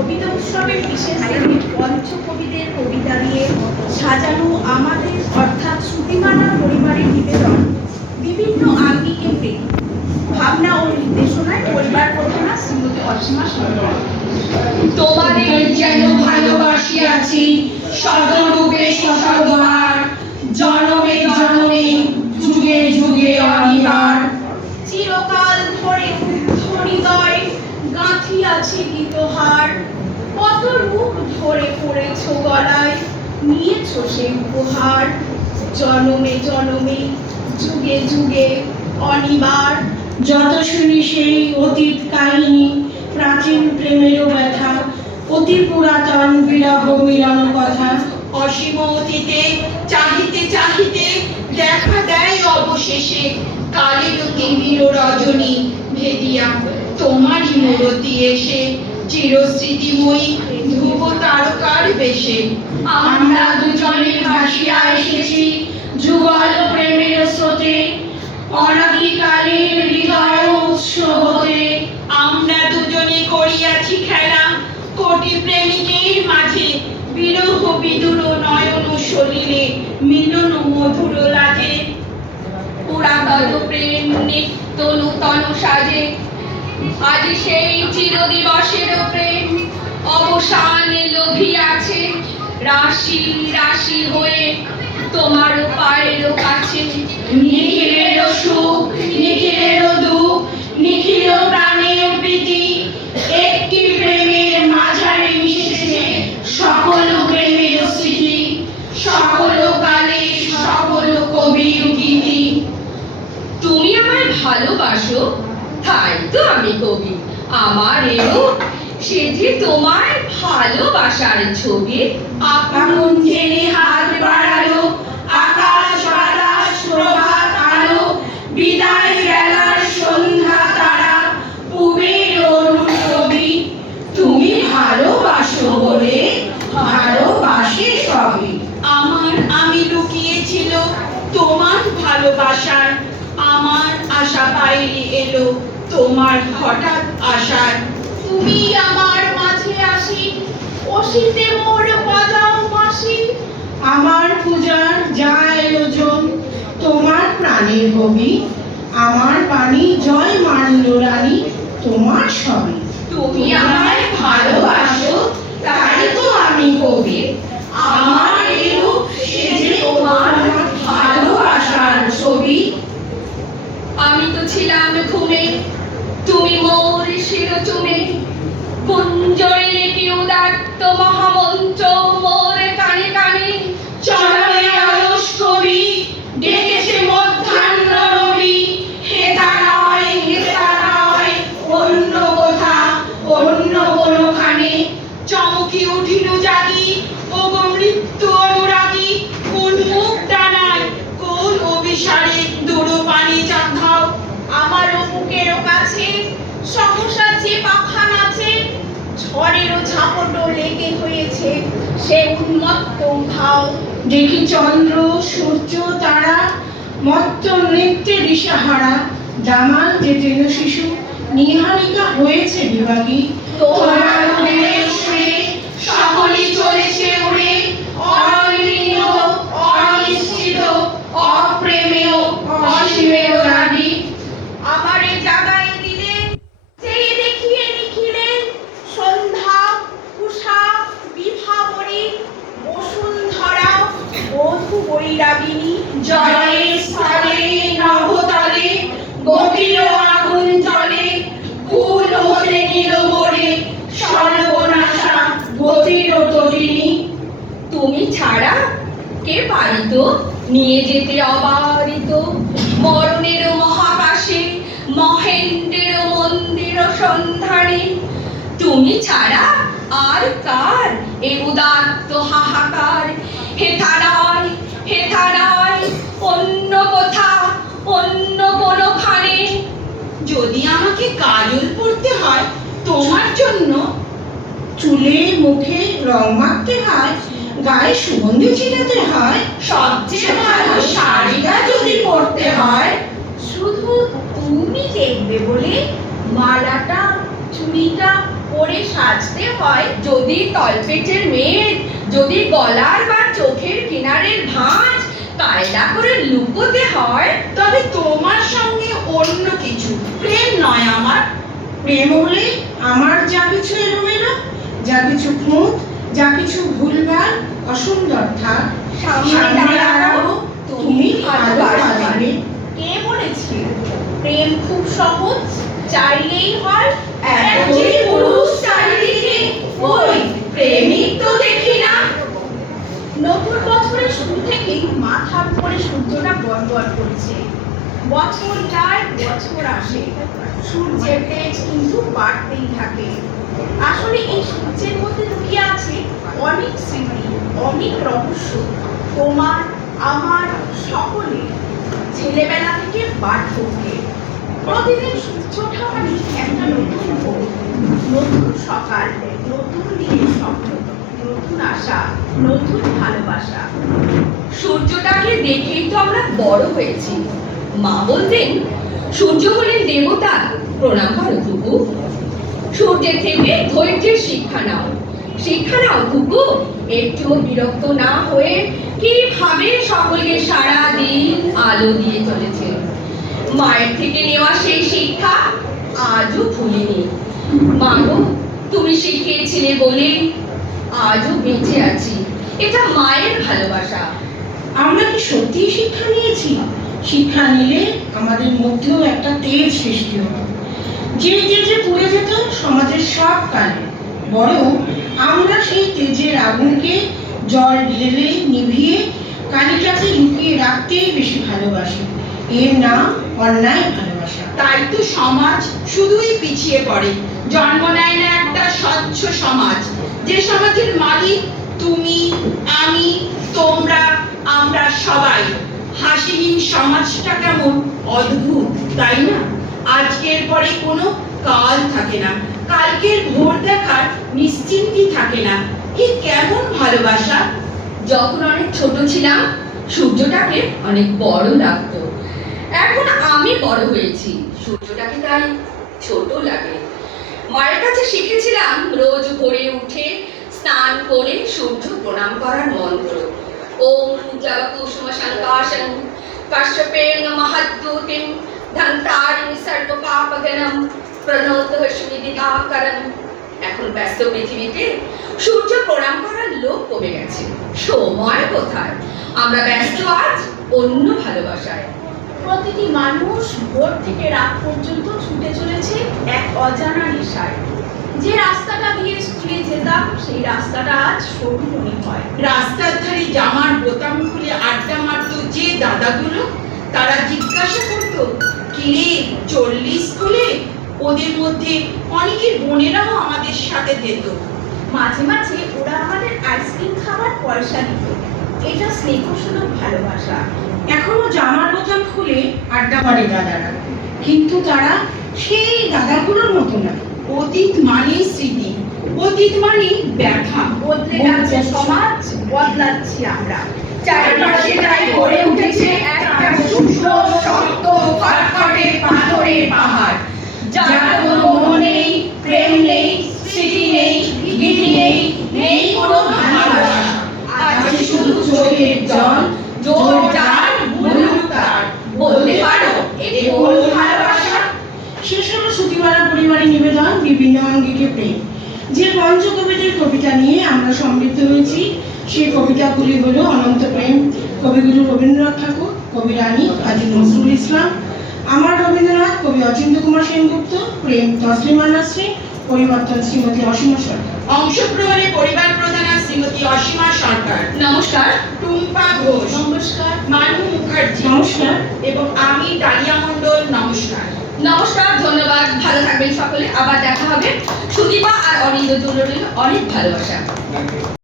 কবিতা উৎসবের বিশেষ দিনে পঞ্চকবিদের কবিতা দিয়ে সাজানো আমাদের, অর্থাৎ শ্রুতিমানা পরিবারের নিবেদন। বিভিন্ন আঙ্গিকে প্রেম ভাবনা ও নির্দেশনায় পরিবার প্রধানা শ্রীমতী অসীমা সরকার। তোমাদের যেন ভালোবাসি আছি সসদবার জনমে জনমে যুগে যুগে অনিবার চিরকাল ধরে হৃদয় গাঁথিয়াছে গীতহার কত রূপ ধরে পড়েছ গলায়, নিয়েছ সে উপহার। জনমে জনমে, যুগে যুগে অনিবার। যত শুনি সেই অতীত কাহিনী, প্রাচীন প্রেমেরও ব্যথা, অতি পুরাতন বিরহ মিলন কথা। অসীম অতীতে, চাহিতে চাহিতে দেখা দেয় অবশেষে, কালের তিমির রজনী ভেদিয়া তোমারই মূরতি এসে, চিরস্মৃতিময়ী ধ্রুব তারকার বেশে। আমরা দুজনে ভাসিয়া এসেছি যুগল প্রেমের স্রোতে অনাদিকালের হৃদয় উৎস হতে। আমরা দুজনে করিয়াছি খেলা, কোটি প্রেমিকের মাঝে। বিরহ বিদুর নয়ন শরীরে, মিলন মধুর লাজে। পুরাতন প্রেম নিত্য নূতন সাজে আজ সেই চিরদিবসের প্রেম। অবসানে লোভিয়াছে রাশি রাশি হয়ে তোমার পায়ের কাছে। নিখিলের সুখ নিখিলের দুঃখ, নিখিল প্রাণের প্রীতি একটি প্রেমের মাঝারে মিশেছে সকল প্রেমের স্মৃতি সকল কালে সকল কবির গীতি তুমি আমায় ভালোবাসো তাই তো আমি আমার এও সে যে তোমার ভালোবাসার ছবি আপন জেনে হাত বাড়ালো আকাশ বাতাস প্রভাত আলো বিদায় বেলার সন্ধ্যা তারা পুবের অরুণ রবি তুমি ভালোবাসো বলে ভালোবাসে সবই। আমার আমি লুকিয়েছিল তোমার ভালোবাসার আমার আশা বাইরে এলো। তোমার হঠাৎ আশার তুমি আমার মাঝে আসি অসিতে মোর বাজাও মাসি। আমার পূজার যা আয়োজন তোমার প্রাণের কবি আমার বাণী জয় মান্য রানী তোমার সবই। তুমি আমায় ভালোবাসো তাই তো আমি কবি। আমার এরূপ সে যে তোমার ভালোবাসার ছবি আমি তো ছিলাম ঘুমে তুমি মোর শিরচুমে কুঞ্জরে কি উদাত্ত মহামন্ত্র, মোর কানে কানে চরণে অলস কবি ডেকেছে মধ্যাহ্ন রবি। হেতা নয় হেতা নয় অন্য কোথা, অন্য কোনোখানে। চমকি উঠিল জাগি ও মৃত্যু অনুরাগী। কোন মুখ ডানায় কোন অভিসারে দুরু পানি চাঁদাও আমার বুকের কাছে সহসা যে পাখান আছে, ঝড়েরও ঝাপটো লেগে হয়েছে। সে উন্মত্ত ভাও দেখি চন্দ্র, সূর্য, তারা, মত্ত নৃত্যে দিশাহারা। দামাল যে যেন শিশু, নিহারিকা হয়েছে বিভাগী। তোমার কে পারিত নিয়ে যেতে অবারিত মরণের মহাকাশে, মহেন্দ্রের মন্দির সন্ধানে। তুমি ছাড়া আর কার এ উদাত্ত হাহাকার? হেথা নয় হেথা নয় অন্য কোথা, অন্য কোনোখানে যদি আমাকে কাজল পড়তে হয় তোমার জন্য চুলে মুখে রং মাখতে হয় গায়ে সুগন্ধি ছিটাতে হয় সবচেয়ে ভালো শাড়িটা যদি পরতে হয়। শুধু তুমি দেখবে বলে মালাটা চুড়িটা পরে সাজতে হয়। যদি তলপেটের মেদ যদি গলার বা চোখের কিনারের ভাঁজ কায়দা করে লুকোতে হয় তবে তোমার সঙ্গে অন্য কিছু প্রেম নয় আমার। প্রেম হলে আমার যা কিছু এলোমেলো যা কিছু খুঁত যা কিছু ভুলভাল অসুন্দর থাক সামনে দাঁড়াও তুমি। বছর যায়, বছর আসে। সূর্যের তেজ কিন্তু বাড়তেই থাকে। আসলে এই সূর্যের মধ্যে লুকিয়ে আছে অনেক স্মৃতি, অনেক রহস্য। তোমার, আমার সকলে ছেলেবেলা থেকে বার্ধক্যে প্রতিদিন সূর্য ওঠা মানে একটা নতুন ভোর। নতুন সকাল, নতুন দিনের স্বপ্ন, নতুন আশা, নতুন ভালোবাসা। সূর্যটাকে দেখেই তো আমরা বড় হয়েছি। মা বলতেন, সূর্য হলেন দেবতা, প্রণাম করো কুকু। সূর্যের থেকে ধৈর্যের শিক্ষা নাও। শিক্ষা নাও কুকু, একটু বিরক্ত না হয়ে কীভাবে সকলকে সারা দিন আলো দিয়ে চলেছে? মায়ের থেকে নেওয়া সেই শিক্ষা আজও ভুলিনি। মা গো, তুমি শিখিয়েছিলে বলে আজও বেঁচে আছি। এটা মায়ের ভালোবাসা। আমরা কি সত্যিই শিক্ষা নিয়েছি? শিক্ষা নিলে আমাদের মধ্যেও একটা তেজ সৃষ্টি হতো যে যে পুড়ে যেত, সমাজের সব কালে বরং আমরা সেই তেজের আগুনকে জল ঢেলে নিভিয়ে কালিটাকে লুকিয়ে রাখতেই বেশি ভালোবাসি। এর নাম অন্যায় ভালোবাসা। তাই তো সমাজ শুধুই পিছিয়ে পড়ে। জন্ম নেয় না একটা স্বচ্ছ সমাজ। যে সমাজের মালিক তুমি, আমি, তোমরা, আমরা সবাই। হাসিহীন সমাজটা কেমন? অদ্ভুত, তাই না? আজকের পরে কোনো কাল থাকে না। কালকের ভোর দেখার নিশ্চিন্তি থাকে না। এ কেমন ভালোবাসা! যখন অনেক ছোট ছিলাম, সূর্যটাকে অনেক বড় লাগতো। এখন আমি বড় হয়েছি। সূর্যটাকে তাই ছোট লাগে। মায়ের কাছে শিখেছিলাম, রোজ ভোরে উঠে স্নান করে সূর্য প্রণাম করার মন্ত্র। ওম জব কুসুম সংকাশন কাশ্যপেন মহাদ্যুতিম ধন্তারিণী সর্ব পাপগণম প্রণত সুবিদিতাকরম এখন ব্যস্ত পৃথিবীতে সূর্য প্রণাম করার লোক কমে গেছে। সময় কোথায়? আমরা ব্যস্ত আজ অন্য ভালোবাসায়। প্রতিটি মানুষ ভোর থেকে রাত পর্যন্ত ছুটে চলেছে এক অজানা নেশায়। যে রাস্তাটা দিয়ে স্কুলে যেতাম সেই রাস্তাটা আজ সরু মনে হয়। রাস্তার ধারে জামার বোতাম খুলে আড্ডা মারতো যে দাদাগুলো তারা জিজ্ঞাসা করতো কিরে চল্লিশ খুলে ওদের মধ্যে অনেকের বোনেরাও আমাদের সাথে যেত। মাঝে মাঝে ওরা আমাদের আইসক্রিম খাবার পয়সা দিত। এটা স্নেহ সুলভ ভালোবাসা। এখনও জামার বোতাম খুলে আড্ডা মারে দাদারা। কিন্তু তারা সেই দাদাগুলোর মতো না অতীত মানেই স্মৃতি অতীত মানেই ব্যথা বদলে যাচ্ছে সমাজ বদলাচ্ছি আমরা। চারপাশে তাই গড়ে উঠেছে একটা শুষ্ক শক্ত খটখটে পাথরের পাহাড়। যার কোনো মন নেই প্রেম নেই স্মৃতি নেই গীতি নেই নেই কোনো ভালোবাসা। আছে শুধু চোখের জল জোর যার তার। বলতে পারো এটি কোন ভালোবাসা? শেষ হলো সুতিবালা পরিবারের নিবেদন বিভিন্ন অঙ্গিকে প্রেম। যে পঞ্চকবিদের কবিতা নিয়ে আমরা সমৃদ্ধ হয়েছি সেই কবিতাগুলি হলো অনন্ত প্রেম কবিগুরু রবীন্দ্রনাথ ঠাকুর কবি রানী কাজী নজরুল ইসলাম আমার রবীন্দ্রনাথ কবি অচিন্ত কুমার সেনগুপ্ত প্রেম তসলিমা নাসরিন পরিবর্তন শ্রীমতী অসীমা সরকার। অংশগ্রহণে পরিবার প্রধানা শ্রীমতী অসীমা সরকার। নমস্কার। টুম্পা ঘোষ নমস্কার। মানু মুখার্জি নমস্কার। এবং আমি ডালিয়া মণ্ডল নমস্কার। নমস্কার ধন্যবাদ ভালো থাকবেন সকলে। আবার দেখা হবে। সুদীপা আর অনিন্দ অনেক ভালোবাসা।